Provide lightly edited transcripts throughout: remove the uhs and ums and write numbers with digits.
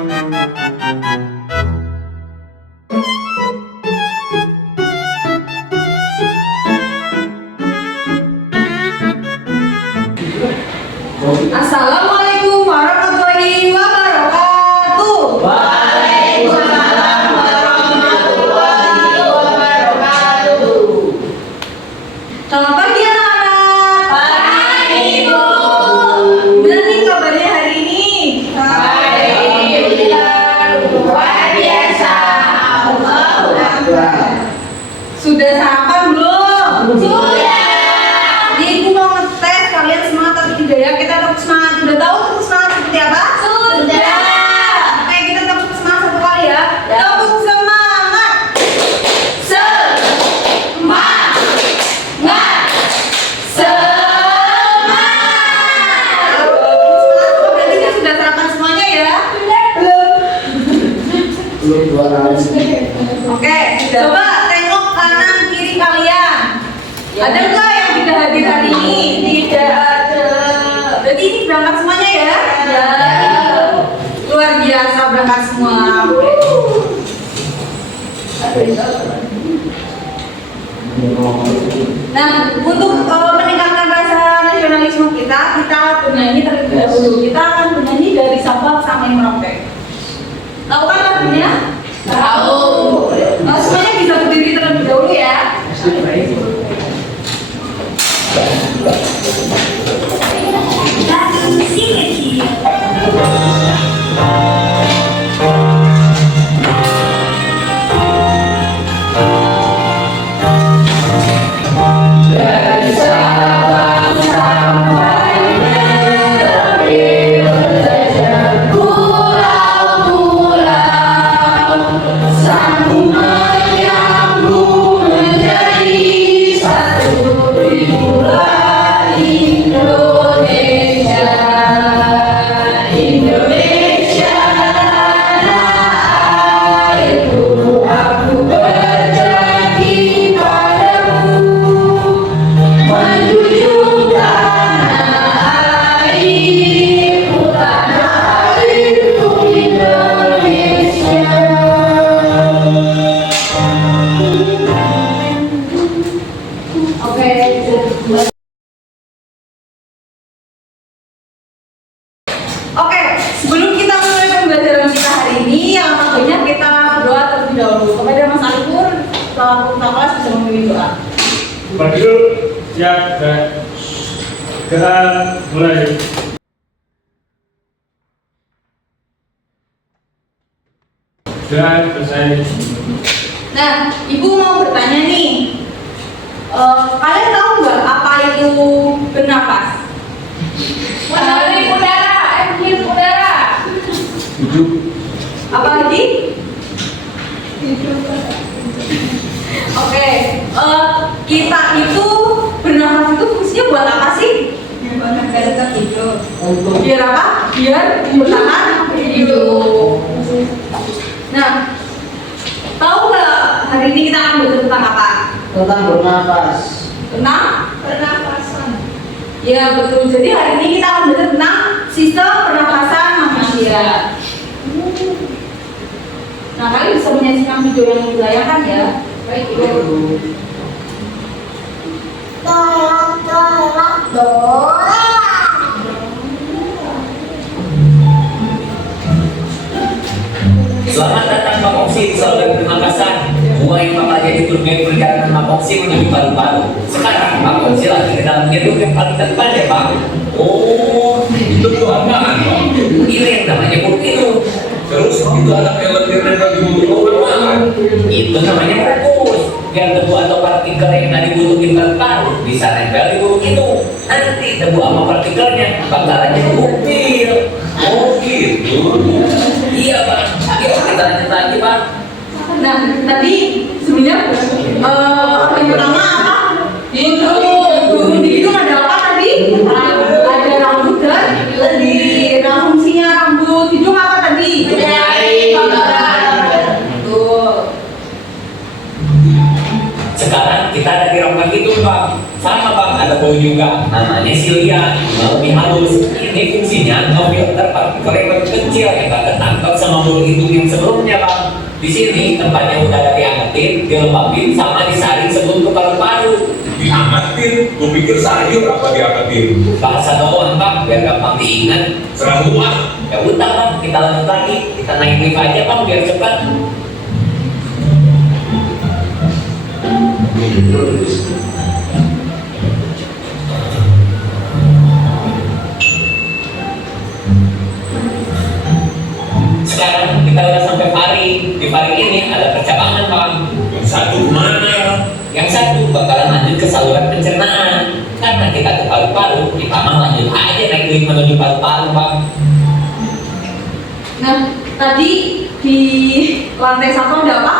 Assalamualaikum warahmatullahi wabarakatuh. Waalaikumsalam warahmatullahi wabarakatuh. Selamat pagi anak-anak. Pagi Bu. Gimana nih kabarnya hari ini? Alhamdulillah luar biasa. Allahu Akbar. Sudah sarapan belum? Sudah. Ibu mau ngetes kalian semangat atau tidak ya? Kita tetap semangat. Sudah tahu tepuk semangat seperti apa? Sudah. Oke, kita tepuk semangat satu kali ya. Ya. Tepuk semangat. Semangat. Semangat. Berarti kita sudah sarapan semuanya ya? Belum. Oke, coba tengok kanan kiri kalian. Ada nggak yang tidak hadir hari ini? Tidak ada. Berarti ini berangkat semuanya ya? Ya. Luar biasa berangkat semua. Nah, untuk meningkatkan rasa nasionalisme kita bernyanyi terlebih dahulu. Kita akan bernyanyi dari Sabang sampai Merauke. Tahu kan lagunya? Tahu. Semuanya bisa berdiri terlebih dahulu ya. Dari Sabang sampai Merauke berjajar pulau-pulau, sambung menyambung menjadi satu itulah Indonesia. Indonesia tanah airku, aku berjanji padamu menjunjung tanah airku, Indonesia. Oke. Oke, sebelum kita mulai pembelajaran kita hari ini, yang tentunya kita berdoa terlebih dahulu. Kepada Mas Alpur, selaku ketua kelas bisa memimpin doa. Bagi dulu, siap, dan kita mulai. Sudah selesai. Nah, Ibu mau bertanya nih, kalian tahu nggak apa itu bernapas? Menarik udara, menghirup udara. Hidup. Apa lagi? Oke, kita itu bernapas itu fungsinya buat apa sih? Biar tetap hidup. Biar apa? Biar bertahan hidup. Nah, tahu nggak hari ini kita akan belajar tentang apa? Tentang bernafas. Tentang pernapasan. Ya betul. Jadi hari ini kita akan belajar tentang sistem pernapasan manusia. Nah, kalian bisa menyaksikan video yang dilayangkan ya. Baik, Ibu. Selamat datang Makoksi di Saudara Pemakasan. Buahin Bapak jadi turun perjalanan Makoksi menuju Palu-Palu. Sekarang Makoksi lagi ke dalam gedung yang paling depan ya Pak. Oh, itu tuh apaan Pak? Ini yang namanya buk itu. Terus itu anak yang lebih rendah di bawah apa? Itu namanya fokus. Biar debu atau partikel yang tadi butuhin paru bisa nempel di buk itu. Nanti debu sama partikelnya bakalan jadi buktil. Oh gitu. Iya Pak. Ayo kita lanjut lagi Pak. Nah, tadi sebenarnya yang pertama apa? Hidung. Di hidung ada apa tadi? Ada rambut dan lendir. Nah, fungsinya rambut hidung apa tadi? Menyari makanan. Betul. Sekarang kita ada di rongga hidung Pak. Sama Pak, ada bau juga. Namanya silia, lebih halus. Ini fungsinya ngefilter partikel yang lebih kecil yang gak ketangkap sama telur hidup yang sebelumnya bang. Di sini tempatnya udara diangetin, dilembabin, sama disaring sebelum ke paru-paru. Diangetin, gue pikir sayur apa diangetin. Bahasa doang bang, biar gampang diingat. Serah lu ah. Ya udah bang, kita lanjut lagi, kita naik lift aja bang biar cepat. Sekarang kita udah sampai Pari. Di Pari ini ada percabangan bang. Yang satu mana? Yang satu bakalan lanjut ke saluran pencernaan. Karena kita ke paru-paru, kita mah lanjut aja naik lift menuju paru-paru bang. Nah, tadi di lantai 1 ada apa?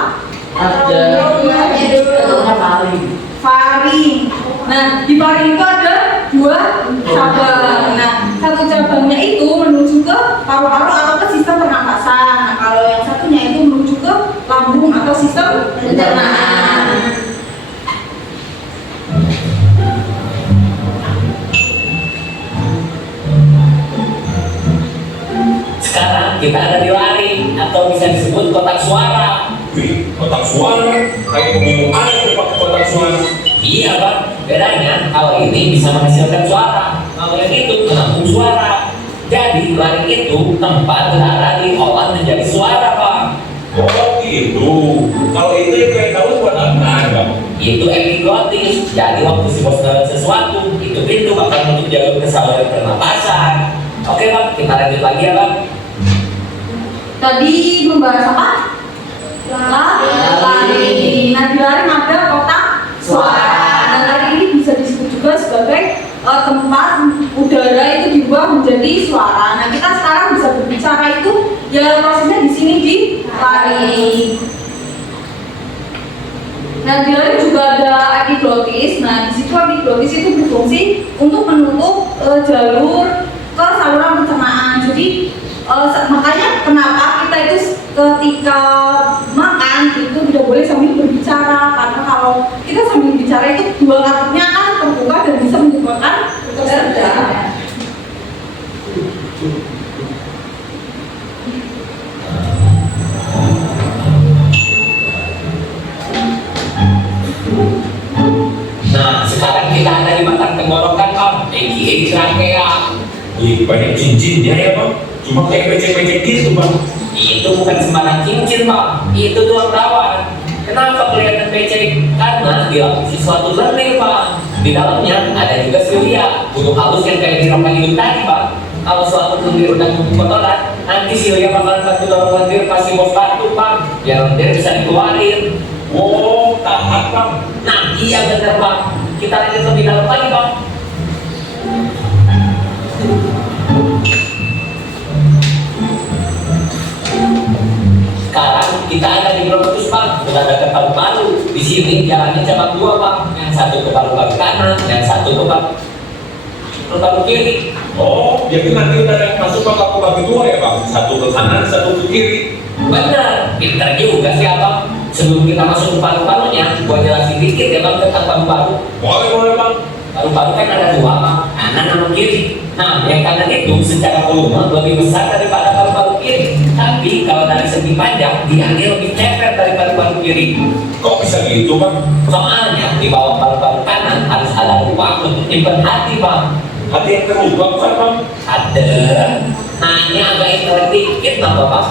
Ada telurnya paling. Faring. Nah, di faring itu ada 2 cabang. Nah, satu cabangnya itu menuju ke paru-paru atau ke sistem pernapasan. Nah, kalau yang satunya itu menuju ke lambung atau sistem pencernaan. Sekarang kita ada di laring atau bisa disebut kotak suara. Wih, kotak suara. Kayak pemilu air tuh pakai kotak suara. Iya bang, bedanya kalau ini bisa menghasilkan suara, kalau yang itu menampung suara. Jadi laring itu tempat udara diolah menjadi suara bang. Oh gitu. Kalau itu yang kayak tahu buat apa bang? Itu epiglotis. Jadi waktu si bos dalam sesuatu, itu pintu bakal menutup jalur ke saluran pernapasan. Oke bang, kita lanjut lagi ya bang. Tadi membahas apa? Laring. Nah, di laring ada kotak suara. Nah, laring ini bisa disebut juga sebagai tempat udara itu diubah menjadi suara. Nah, kita sekarang bisa berbicara itu ya prosesnya di sini di laring. Nah, di laring juga ada epiglotis. Nah, di situ epiglotis itu berfungsi untuk menutup jalur ke saluran pencernaan. Jadi makanya kenapa kita itu ketika makan itu tidak boleh sambil berbicara, karena kalau kita sambil bicara itu 2 kaki akan terbuka dan bisa menyebabkan perdarahan. Nah, sekarang kita ada di batang tenggorokan bang, aka trachea. Wih, banyak cincinnya ya bang. Cuma kayak becek-becek gitu bang. Itu bukan sembarang cincin bang, itu tulang rawan. Kenapa kelihatan becek? Karena dilapisi suatu lendir bang. Di dalamnya ada juga silia, butuh halus yang kayak di rongga hidung tadi bang. Kalau suatu lendir udah kotoran, nanti silia bakalan bantu dorong lendir pasti bos batu bang, biar lendir bisa dikeluarin. Oh, tahan bang. Nah iya bener bang, kita lanjut lebih dalam lagi bang. Sekarang kita ada di bronkus bang, sudah ada ke paru-paru. Di sini jalannya cabang 2 bang, yang satu ke paru-paru kanan, yang satu ke paru-paru kiri. Oh, jadi nanti udah yang masuk ke bagi 2 ya bang. Satu ke kanan, satu ke kiri. Bener, pinter juga sih abang. Sebelum kita masuk ke paru-parunya, gua jelasin dikit ya bang tentang paru-paru. Boleh bang. Paru-paru kan ada 2 bang, kanan sama kiri. Nah, yang kanan itu secara volume lebih besar daripada paru-paru kiri. Tapi kalau dari segi panjang, dia lebih ceper daripada paru kiri. Kok bisa gitu bang? Soalnya di bawah paru-paru kanan harus ada ruang untuk nyimpen hati bang. Hati yang terluka bukan bang? Ada. Nah ini agak intelek dikit napa bang?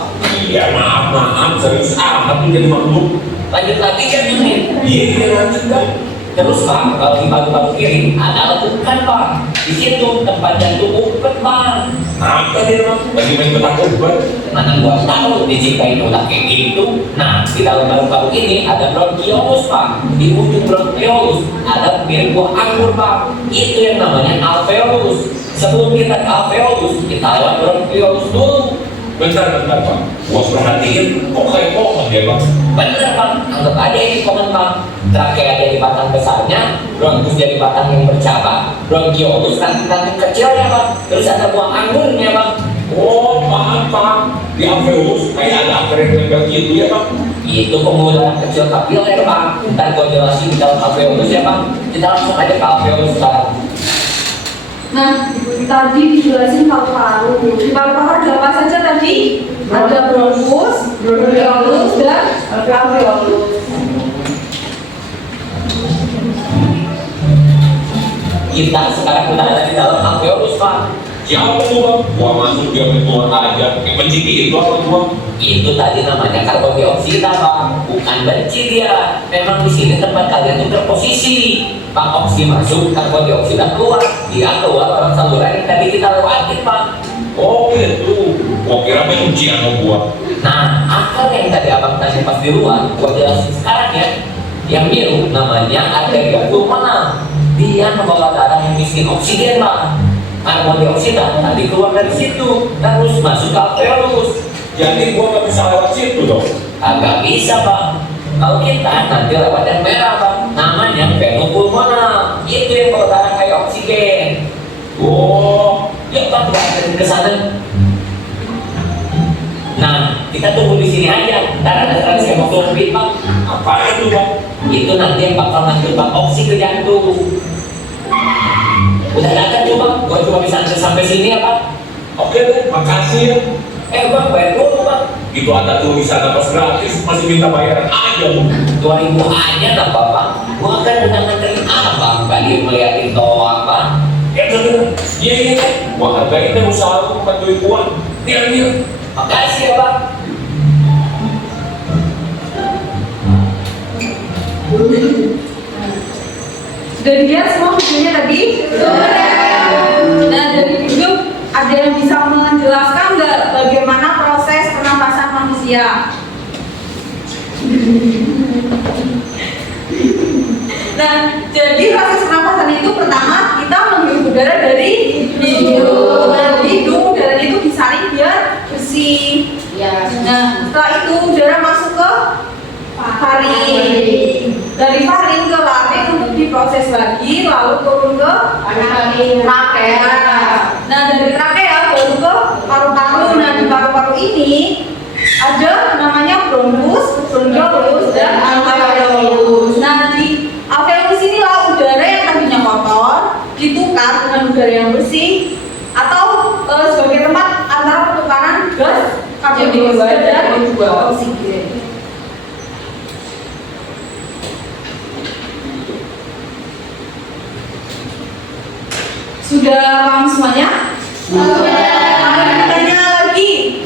Iya maaf, serius amat menjadi makhluk. Lanjut lagi kan ini. Iya lanjut bang. Terus bang, kalau di paru-paru kiri ada lekukan bang. Di situ tempat jantung umpet bang. Apa dia bang? Lagi main petak umpet. Mana gua tahu diciptain udah kayak gitu. Nah di dalam paru-paru ini ada bronkiolus bang. Di ujung bronkiolus ada mirip buah anggur bang. Itu yang namanya alveolus. Sebelum kita ke alveolus, kita lewat bronkiolus dulu. Bentar bang. Gua perhatiin kok kayak pohon ya bang? Bener bang, anggap aja ini pohon bang. Trakea jadi batang besarnya, bronkus jadi batang yang bercabang, bronkiolus ranting-ranting kecilnya bang. Terus ada buah anggurnya bang. Oh paham. Di alveolus kayak ada akar yang nempel gitu ya bang? Itu penggunaan kecil kapiler bang. Ntar gua jelasin di dalam alveolus ya bang. Kita langsung aja ke alveolus sekarang. Nah, tadi dijelasin paru-paru. Di paru-paru ada apa saja tadi? Ada bronkus, bronkiolus, dan alveolus. Kita sekarang sudah ada di dalam alveolus, Pak. Siapa tuh bang? Gua masuk dia keluar aja. Kayak benci itu apa tuh bang? Itu tadi namanya karbon dioksida, Pak. Bukan benci dia. Memang di sini tempat kalian itu terposisi. Pak oksi masuk, karbon dioksida keluar. Dia keluar orang saluran yang tadi kita lewatin, Pak. Oh gitu. Gua kira benci sama gua. Nah, akar yang tadi abang tanya pas di luar, gua jelasin sekarang ya. Yang biru namanya arteria pulmonar. Dia membawa darah yang miskin oksigen, Pak. Karbon dioksida tadi keluar dari situ, terus masuk ke alveolus. Jadi gua nggak bisa lewat situ dong. Agak bisa, Pak. Kalau kita nanti lewat yang merah, Pak. Namanya venopulmonar. Itu yang bawa darah kayak oksigen. Oh, Yuk, Pak, kita ke sana. Nah, kita tunggu di sini aja. Ntar ada transkemotropin, Pak. apa itu bang? Itu nanti yang bakal ngatur Pak oksi ke jantung. Udah datang tuh, Bang. Gua cuma bisa antar sampai sini ya, Pak. Oke deh, makasih ya. Bang, bayar dulu, Bang. Itu ada tulisan apa gratis, masih minta bayaran aja bang. 2.000 aja nggak apa-apa. Gua kan udah nganterin abang, gak dia ngeliatin doang, Bang. Ya bener. Iya. Gua hargain deh usaha lu membantuin gua. Iya. Makasih ya, Bang. Sudah dilihat semua videonya tadi? Nah, dari video ada yang bisa menjelaskan nggak bagaimana proses pernapasan manusia? Nah, jadi proses pernapasan itu pertama kita menghirup udara dari hidung. Nah, di hidung udara itu disaring biar bersih. Nah, setelah itu udara masuk ke faring. Dari faring ke laring untuk diproses lagi, lalu turun ke trakea. Nah, dari trakea baru ke paru-paru. Nah, di paru-paru ini ada namanya bronkus, bronkiolus, dan alveolus. Nah, di alveolus inilah udara yang tadinya kotor ditukar dengan udara yang bersih atau sebagai tempat antara pertukaran gas karbon dioksida dan oksigen. Sudah paham semuanya? Sudah. Tanya lagi,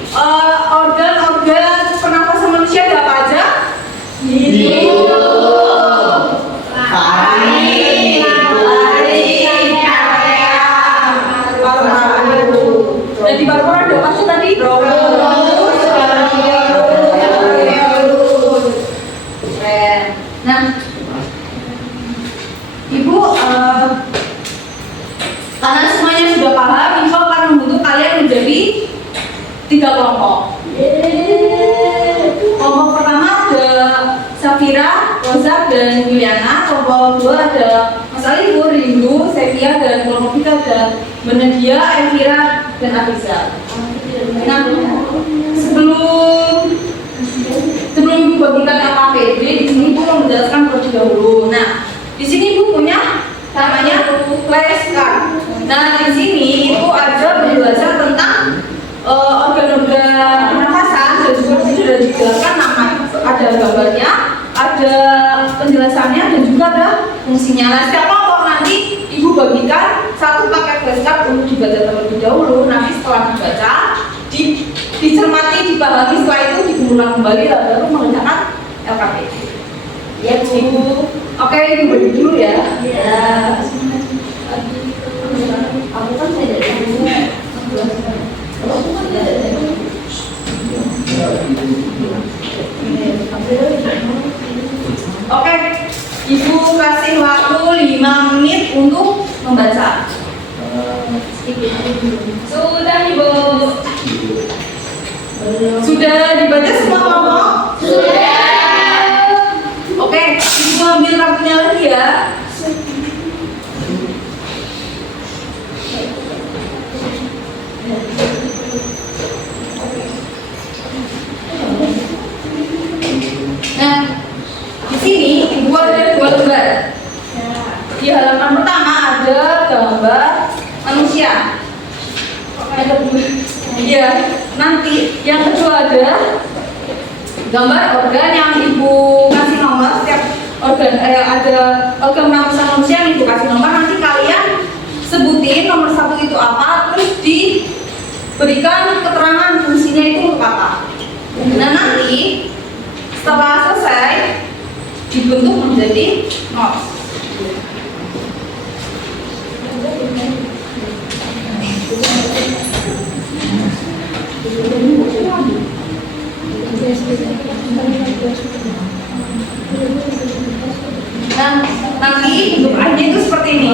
organ-organ pernapasan manusia ada apa aja? Hidung, faring, paru-paru. Dan di paru-paru ada apa sih tadi? Bronkus, alveolus. Nah, Ibu, karena semuanya sudah paham, Ibu akan membentuk kalian menjadi 3 kelompok. Kelompok pertama ada Safira, Rosa, dan Juliana. Kelompok kedua ada Mas Alifur, Rindu, Sevia, dan kelompok kita ada Benadia, Elvira, dan Abiza. Nah, sebelum Ibu bagikan LKPD, di sini Ibu mau menjelaskan terlebih dahulu. Nah, di sini Ibu punya namanya flashcard. Nah, di sini Ibu ada penjelasan tentang organ-organ pernapasan dan juga sudah dijelaskan nama, ada gambarnya, ada penjelasannya, dan juga ada fungsinya. Nah, setiap kelompok nanti Ibu bagikan satu paket flashcard untuk dibaca terlebih dahulu. Nanti setelah dibaca, dicermati, dipahami, setelah itu dikumpulkan kembali lalu mengerjakan LKPD. Ya, Bu. Oke, Ibu bagi dulu ya. Ya. Aku kan tidak Oke, Ibu kasih waktu 5 menit untuk membaca. Sudah, Ibu. Sudah dibaca semua kelompok? Sudah. Oke, Ibu ambil kartunya lagi ya. Nah, di sini Ibu ada 2 lembar. Di halaman pertama ada gambar manusia. Yang kedua, iya. Nanti yang kedua ada gambar organ yang ibu kasih nomor. Setiap organ ada organ pernafasan manusia yang ibu kasih nomor. Nanti kalian sebutin nomor 1 itu apa, terus diberikan keterangan fungsinya itu untuk apa. Nah nanti setelah selesai dibentuk menjadi notes. Nah, nanti bentuk akhirnya itu seperti ini.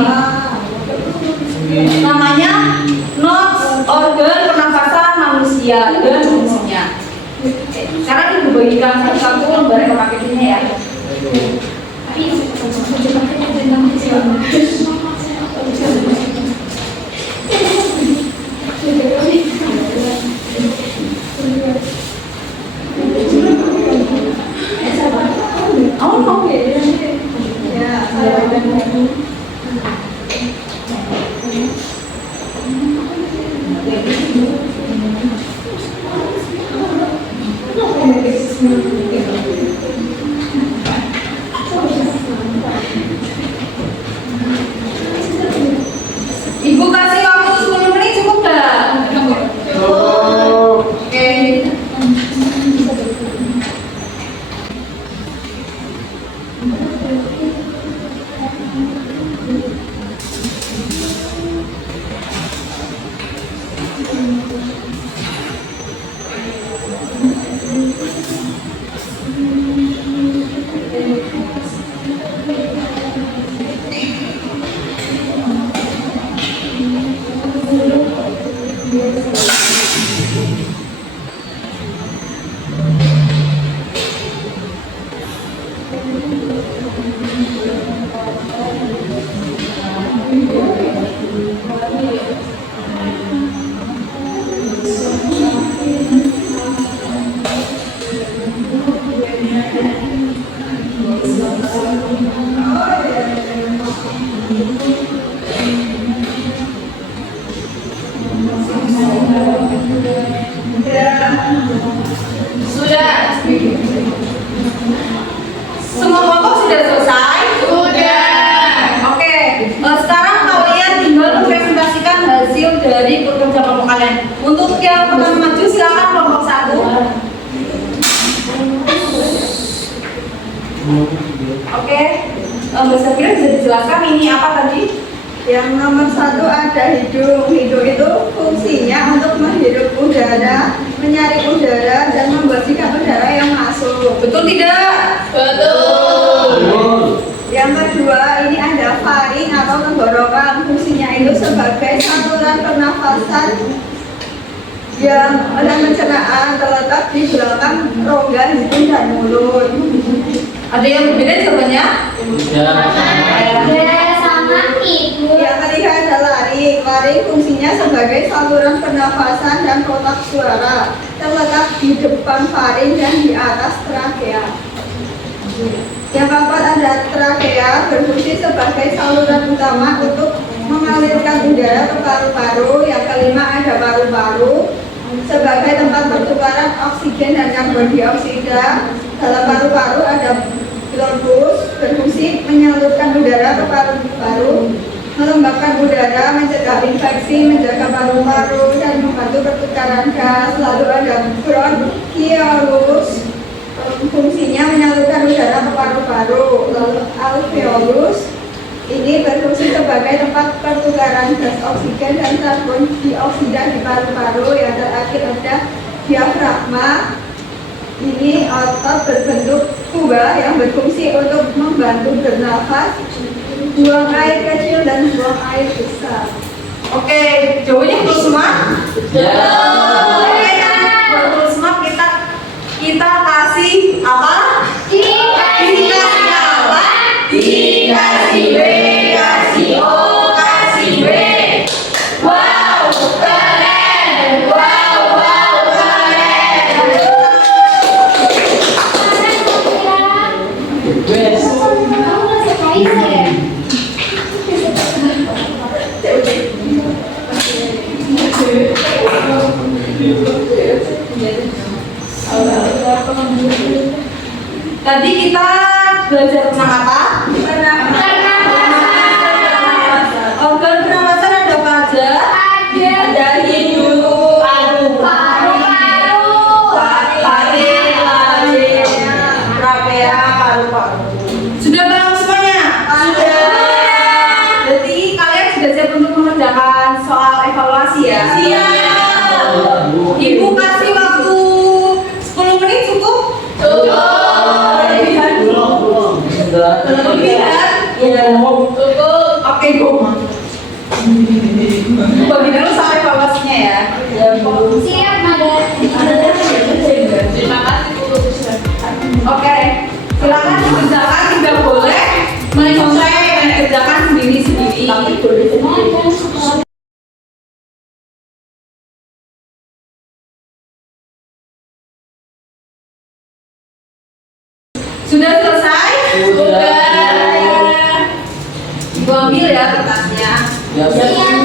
Namanya notes organ pernafasan manusia dan fungsinya. Sekarang ibu bagikan satu-satu lembar yang pakai ini ya. Oh, oke. Ya, Ibu kasih waktu 10 menit cukup nggak? Cukup. Oke. Sudah. Semua kelompok sudah selesai? Sudah. Oke. Sekarang kalian tinggal mempresentasikan hasil dari kerja kelompok kalian. Untuk yang pertama maju silakan kelompok 1. Oke. Mbak Safira bisa dijelaskan ini apa tadi? Yang nomor 1 ada hidung. Hidung itu fungsinya untuk menghirup udara, menyaring udara, dan membersihkan udara yang masuk. Betul tidak? Betul. Yang kedua, ini ada faring atau tenggorokan. Fungsinya itu sebagai saluran pernafasan yang ada pencernaan terletak di belakang rongga hidung dan mulut. Ada yang berbeda jawabannya? Yang ketiga ada laring. Laring fungsinya sebagai saluran pernafasan dan kotak suara, terletak di depan faring dan di atas trakea. Yang keempat ada trakea, berfungsi sebagai saluran utama untuk mengalirkan udara ke paru-paru. Yang kelima ada paru-paru, sebagai tempat pertukaran oksigen dan karbon dioksida. Dalam paru-paru ada globus, berfungsi menyalurkan udara ke paru-paru, melembabkan udara, mencegah infeksi, menjaga paru-paru, dan membantu pertukaran gas. Lalu ada bronchiolus, fungsinya menyalurkan udara ke paru-paru. Lalu alveolus, ini berfungsi sebagai tempat pertukaran gas oksigen dan karbon dioksida di paru-paru. Yang terakhir ada diafragma, ini otot berbentuk kubah yang berfungsi untuk membantu bernafas, buang air kecil dan buang air besar. Oke, jawabannya betul semua? Ya. Oke, betul semua. Kita kasih apa? Dikasih apa? Dikasih B, kasih O, kasih B. Wow, keren. Wow, keren. Best. Tadi kita belajar tentang apa? Organ pernapasan ada apa aja? Ada hidung, paru-paru, trachea, paru-paru. Sudah paham semuanya? Sudah. Berarti kalian sudah siap untuk mengerjakan soal evaluasi ya? Siap. Ibu kasih waktu 10 menit cukup? Kelebihan? Ya. Oke, Goma. Bagi dulu soal evaluasinya ya. Siap, Madam. Terima kasih Bu. Oke, silakan dikerjakan, tidak boleh mengerjakan sendiri-sendiri. Sudah selesai? Ibu ambil ya kertasnya. Siap,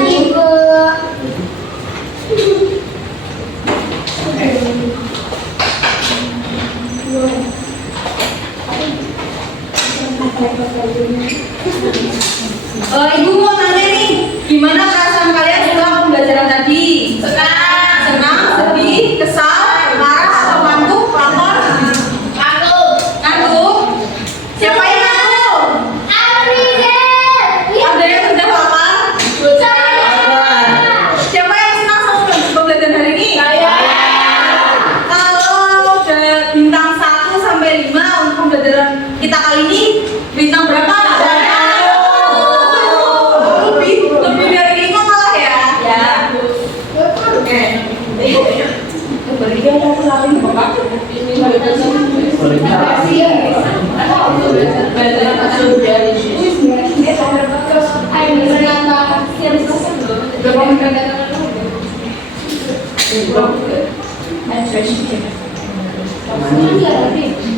Ibu. Ibu mau tanya nih, gimana perasaan kalian setelah pembelajaran tadi? Senang, sedih, kesal, marah, atau ngantuk, lapar? Ngantuk? Siapa yang ngantuk? Ada yang sudah lapar? Siapa yang senang sama pembelajaran hari ini? Kalau bintang 1 sampai 5 untuk pembelajaran kita kali ini, bintang berapa? Lebih dari 5 malah ya? Ya. Oke. Beri dia ada pelari Bapak.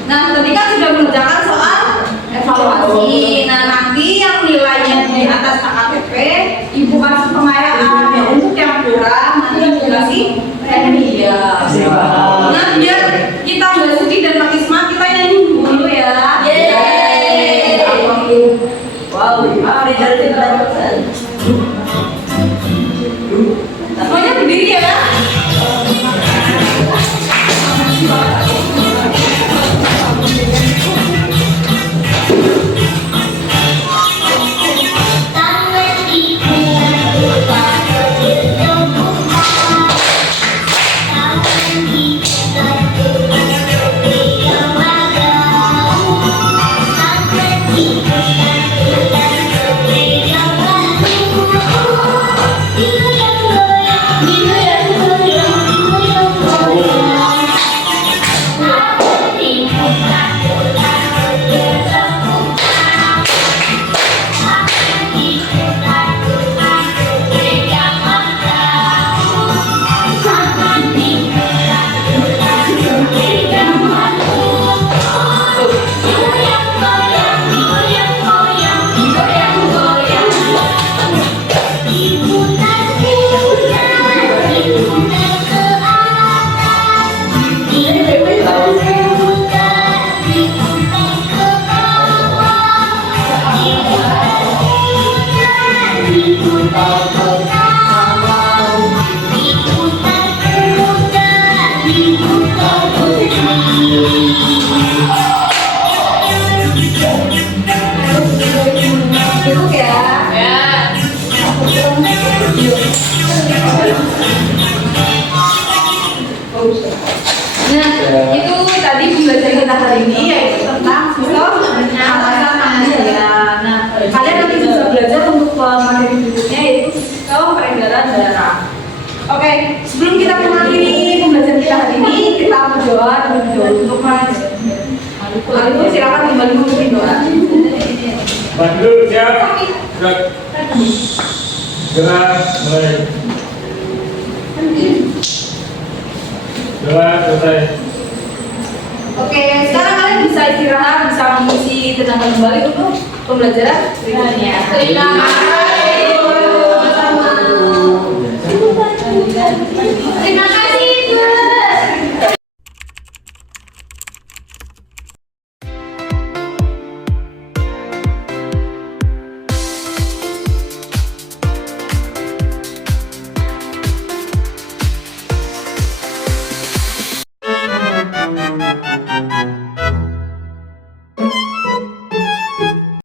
Nah, tadi kan sudah mengerjakan soal evaluasi. Nah, nanti yang nilainya di atas KKP, Ibu kasih pengayaan. Ya, untuk yang kurang nanti dikasih hadiah. Nah, biar kita nggak sedih dan makin semangat, kita nyanyi dulu ya. Yeay. Wow, semuanya berdiri ya. Duduk ya. Nah, itu tadi pembelajaran kita hari ini yaitu tentang sistem pernapasan manusia. Nah, kalian nanti bisa belajar untuk materi berikutnya yaitu sistem peredaran darah. Oke, sebelum kita mengakhiri pembelajaran kita hari ini, kita berdoa terlebih dahulu untuk Mas. Lalu silakan kembali memimpin doa. Bantu siap. Gerak mulai. Gerak selesai. Oke, sekarang kalian bisa istirahat, bisa mengisi tenaga kembali untuk pembelajaran berikutnya. Terima kasih. Terima kasih, Ibu. Thank